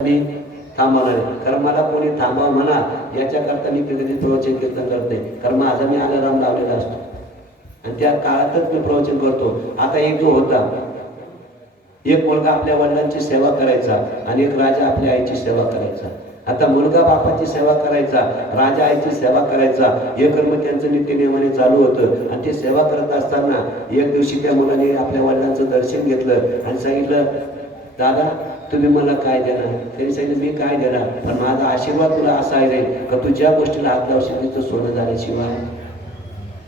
थांबवणार आहे. कारण मला कोणी थांबवा म्हणा याच्याकरता मी कधी प्रवचन कीर्तन करते. कारण माझा मी अलाराम लावलेला असतो आणि त्या काळातच मी प्रवचन करतो. आता एक जो होता, एक मुलगा आपल्या वडिलांची सेवा करायचा आणि एक राजा आपल्या आईची सेवा करायचा. आता मुलगा बापाची सेवा करायचा, राजा आईची सेवा करायचा. हे कर्म त्यांचं नित्यनियमाने चालू होतं आणि ते सेवा करत असताना एक दिवशी त्या मुलाने आपल्या वडिलांचं दर्शन घेतलं आणि सांगितलं, दादा तुम्ही मला काय देणार? त्यांनी सांगितलं, मी काय देणार, पण माझा आशीर्वाद तुला असा आहे का तू ज्या गोष्टीला हात लावशील तिचं सोनं झाल्याशिवाय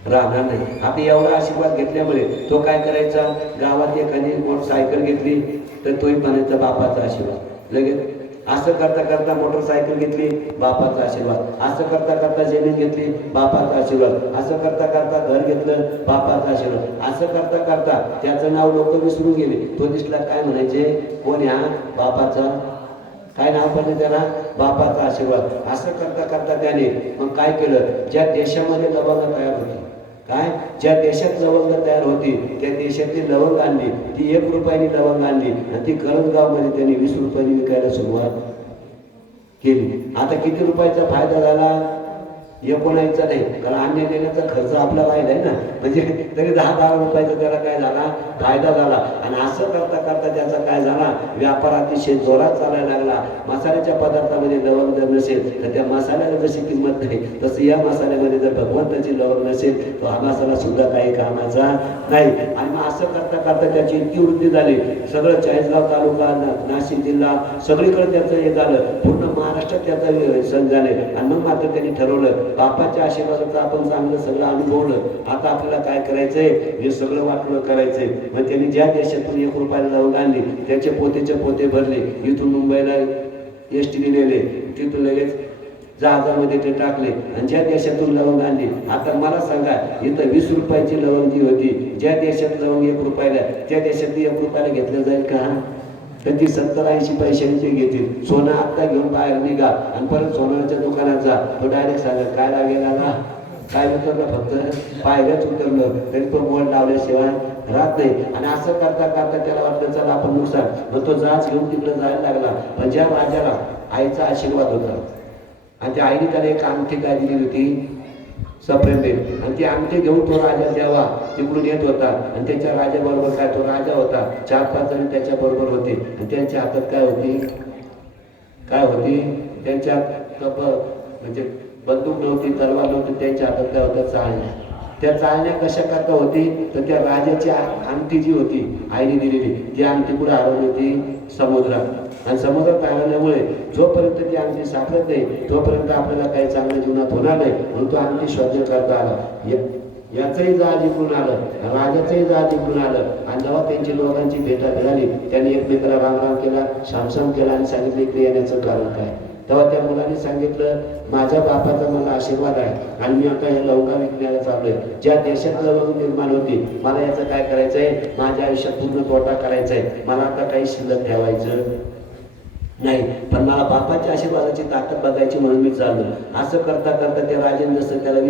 राहणार नाही. आता एवढा आशीर्वाद घेतल्यामुळे तो काय करायचा, गावात एखादी मोटरसायकल घेतली तर तोही म्हणायचा बापाचा आशीर्वाद. लगेच असं करता करता मोटरसायकल घेतली, बापाचा आशीर्वाद. असं करता करता जमीन घेतली, बापाचा आशीर्वाद. असं करता करता घर घेतलं, बापाचा आशीर्वाद. असं करता करता त्याचं नाव लोक विसरून गेले. तो दिसला काय म्हणायचे, कोण ह्या बापाचा, काय नाव पडलं त्याला, बापाचा आशीर्वाद. असं करता करता त्याने मग काय केलं, ज्या देशामध्ये लवंग तयार होती, काय ज्या देशात लवंग तयार होती त्या देशातली लवंग आणली, ती 1 रुपयानी लवंग आणली आणि ती करंजगाव मध्ये त्यांनी 20 रुपयांनी विकायला सुरुवात केली. आता किती रुपयाचा फायदा झाला, 19 नाही, कारण अन्य देण्याचा खर्च आपला राहिलाय ना, म्हणजे तरी 10-12 रुपयाचा त्याला काय झाला, फायदा झाला. आणि असं करता करता त्याचा काय झाला, व्यापार अतिशय जोरात चालायला लागला. मसाल्याच्या पदार्थामध्ये लवंग जर नसेल तर त्या मसाल्याला जशी किंमत नाही, तसं या मसाल्यामध्ये जर भगवंताची लवंग नसेल तर हा मसाला सुद्धा काही कामाचा नाही. आणि मग असं करता करता त्याची इतकी वृद्धी झाली, सगळं चाळीसगाव तालुका, नाशिक जिल्हा सगळीकडे त्याचं हे झालं, पूर्ण महाराष्ट्रात त्याचा सण झाले. आणि मग मात्र त्यांनी ठरवलं, बापाच्या आशीर्वादाचं आपण चांगलं सगळं अनुभवलं, आता आपल्याला काय करायचंय, हे सगळं वाटलं करायचंय. मग त्यांनी ज्या देशातून 1 रुपयाला लवंग आणली त्याचे पोतेचे पोते भरले, इथून मुंबईला एसटीने नेले, तिथून लगेच जहाजामध्ये ते टाकले. आणि ज्या देशातून लवंग आणली, आता मला सांगा, इथं 20 रुपयाची लवंग जी होती, ज्या देशात लवंग 1 रुपयाला, त्या देशात 1 रुपयाला घेतलं जाईल का? तर ती 70-80 पैशांनी ते घेतील. सोनं आत्ता घेऊन बाहेर निघा आणि परत सोन्याच्या दुकानात जा, तो डायरेक्ट सांगा काय लागेल ना, काय उतरलं, फक्त पायऱ्याच उतरलं तरी तो बोर्ड लावल्याशिवाय राहत नाही. आणि असं करता करता त्याला वाटलं चला आपण नुकसान, मग तो जहाज घेऊन तिकडे जायला लागला. पण ज्या राजाला आईचा आशीर्वाद होता आणि त्या आईने त्याला एक अंगठी काय दिली होती, सप्रेमे, आणि ती अंगठी घेऊन तो राजा जेव्हा तिकडून येत होता आणि त्याच्या राजाबरोबर काय, तो राजा होता, 4-5 जण त्याच्या बरोबर होते आणि त्यांच्या हातात काय होती, काय होती, त्यांच्या म्हणजे बंदूक नव्हती, तलवार नव्हती, त्यांच्या हातात काय होत्या, चाळण्या. त्या चाळण्या कशा करता होती, तर त्या राजाची अंगठी जी होती आईने दिलेली, ती अंगठी कुठे हरवली होती, समुद्रात. आणि समुद्रात हरवल्यामुळे जोपर्यंत ती अंगठी सापडत नाही तोपर्यंत आपल्याला काही चांगल्या जीवनात होणार नाही. म्हणून तो अंगठी शोध करता आला. याचंही जहाज इकडून आलं, राजाचंही जहाज इकडून आलं. आणि जेव्हा त्यांची लोकांची भेटा मिळाली, त्यांनी एकमेकाला रामराम केला, शामशाम केला आणि सांगितलं इकडे येण्याचं कारण काय. तेव्हा त्या मुलाने सांगितलं, माझ्या बापाचा मला आशीर्वाद आहे आणि मी आता हे लवंगा विकण्याला चाललोय. ज्या देशात लवंग निर्माण होती, मला याचं काय करायचंय, माझ्या आयुष्यात पूर्ण तोटा करायचा आहे, मला आता काही शिल्लक ठेवायचं नाही, पण मला बापाच्या आशीर्वादाची ताकद बघायची म्हणून मी चाललो. असं करता करता त्या राजाने जसं त्याला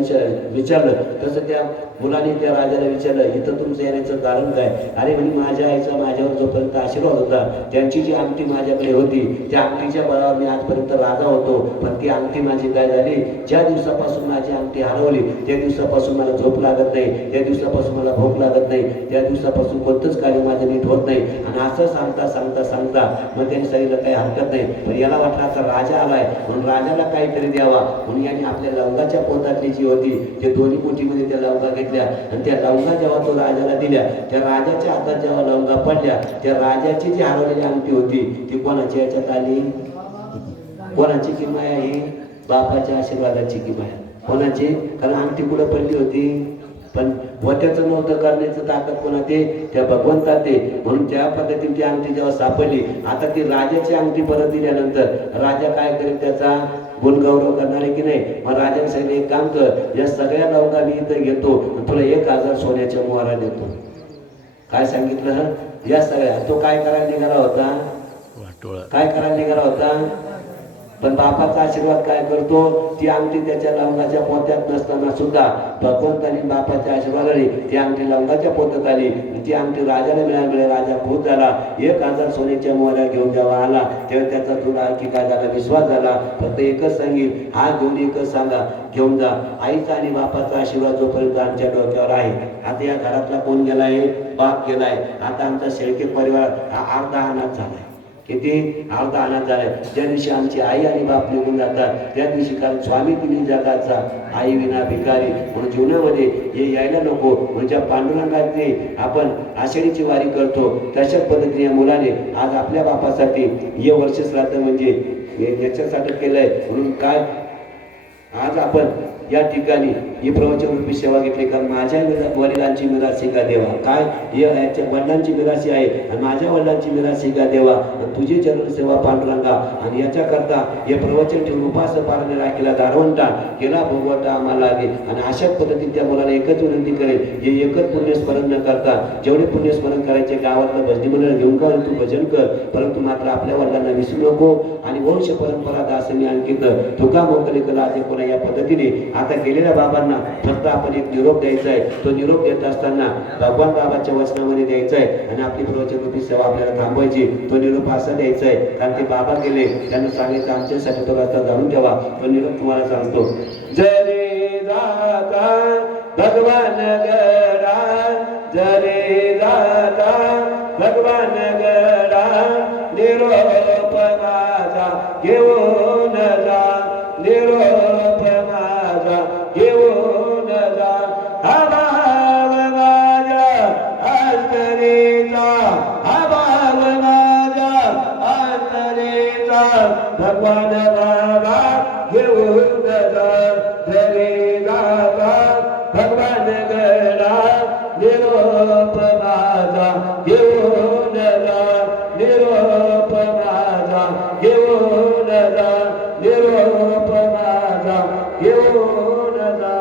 विचारलं तसं त्या मुलाने त्या राजाला विचारलं, इथं तुमचं येण्याचं कारण काय. अरे म्हणे, माझ्या आईचा माझ्यावर जोपर्यंत आशीर्वाद होता, त्यांची जी अंगठी माझ्याकडे होती, त्या अंगठीच्या बळावर मी आजपर्यंत राजा होतो. पण ती अंगठी माझी काय झाली, ज्या दिवसापासून माझी अंगठी हरवली त्या दिवसापासून मला झोप लागत नाही, त्या दिवसापासून मला भूक लागत नाही, त्या दिवसापासून कोणतंच कार्य माझं नीट होत नाही. आणि असं सांगता सांगता सांगता मग त्यांनी सांगितलं काही हरकत नाही. पण याला वाटलं आता राजा आलाय म्हणून राजाला काहीतरी द्यावा, म्हणून याने आपल्या लवंगाच्या पोतातली जी होती ते दोन्ही मुठीमध्ये त्या लवंगा घेतल्या आणि त्या लवंगा जेव्हा तो राजाला दिल्या, त्या राजाच्या हातात जेव्हा लवंगा पडल्या, त्या राजाची जी हरवलेली अंगठी होती ती कोणाची याच्यात आली, कोणाची किमया, ही बापाच्या आशीर्वादाची किमया. कोणाची, कारण अंगठी कुठं पडली होती, पण वत्याचं नव्हतं करण्याचं ताकद कोणा, ते त्या भगवंतात ते. म्हणून त्या पद्धतीने ती अंगठी जेव्हा सापडली, आता ती राजाची अंगठी परत दिल्यानंतर राजा काय करेल, त्याचा गुणगौरव करणार आहे की नाही. मग राजाने सांगितलं, एक काम कर, या सगळ्या लवंगा मी इथं घेतो, तुला 1000 सोन्याच्या मोहरा देतो. काय सांगितलं, या सगळ्या. तो काय करायला निघाला होता, काय करायला निघाला होता, पण बापाचा आशीर्वाद काय करतो, ती अंगठी त्याच्या लवंगाच्या पोत्यात नसताना सुद्धा भगवंतानी बापाच्या आशीर्वादाने ती अंगठी लवंगाच्या पोत्यात आली. ती अंगठी राजाला मिळाली. राजा खुश झाला. 1000 सोन्याच्या मोहऱ्या घेऊन जेव्हा आला तेव्हा त्याचा थोडा आणखी काय झाला, विश्वास झाला. फक्त एकच सांगेल, हा घेऊन एकच सांगा, घेऊन जा. आईचा आणि बापाचा आशीर्वाद जोपर्यंत आमच्या डोक्यावर आहे. आता या घरातला कोण गेलाय, बाप गेलाय. आता आमचा शेळके परिवार हा अर्धा अनाथ झालाय. किती? अर्धा अनाथ झालाय. ज्या दिवशी आमची आई आणि बाप निघून जातात त्या दिवशी, कारण स्वामी तुम्ही जगाचा, आई विना भिकारी, म्हणून जीवनामध्ये हे यायला नको. म्हणजे पांडुरंगाची आपण आषाढीची वारी करतो तशाच पद्धतीने या मुलाने आज आपल्या बापासाठी हे वर्ष श्राद्ध म्हणजे याच्यासाठी केलंय. म्हणून काय आज आपण या ठिकाणी ही प्रवचन रूपी सेवा घेतली. कारण माझ्या वडिलांची मिरासी का देवा, काय याच्या वडिलांची मिरासी आहे आणि माझ्या वडिलांची मिरासी का देवा, तुझी चरण सेवा पांडुरंगा. आणि याच्याकरता हे प्रवचन ठेवून उपास पारणे राखीला दारवंटा केला भोगवटा आम्हाला लागेल. आणि अशाच पद्धतीने त्या मुलाला एकच विनंती करेल, हे एकच पुण्यस्मरण न करता जेवढे पुण्यस्मरण करायचे गावातलं भजनी मंडळ घेऊन का तू भजन कर, परंतु मात्र आपल्या वडिलांना विसरू नको. आणि वंश परंपरा दासनी अंकित तुका मोकले कला ते कोणा या पद्धतीने आता गेलेल्या बाबांना फक्त आपण एक निरोप द्यायचा आहे. तो निरोप देत असताना भगवान बाबाच्या वचनामध्ये द्यायचा आहे आणि आपली प्रवचन रूपी सेवा आपल्याला थांबवायची. तो निरोप असा द्यायचा आहे, कारण ते बाबा गेले त्यांना सांगायचं आमच्यासाठी तो रस्ता जाणून ठेवा. तो निरोप तुम्हाला सांगतो. जरे जाता भगवान गडा, जरे जाता भगवान गडा, निरोप माझा घेऊन जा, निरोप माझा घेऊन जा. हा भाव माझ्या अंतरेचा, हा भाव माझ्या अंतरेचा, भगवान बाबा घेऊन जा. जरी जाता भगवान गडा, निरोप माझा घेऊन जा, निरोप माझा घेऊन जा, निरोप माझा घेऊन जा.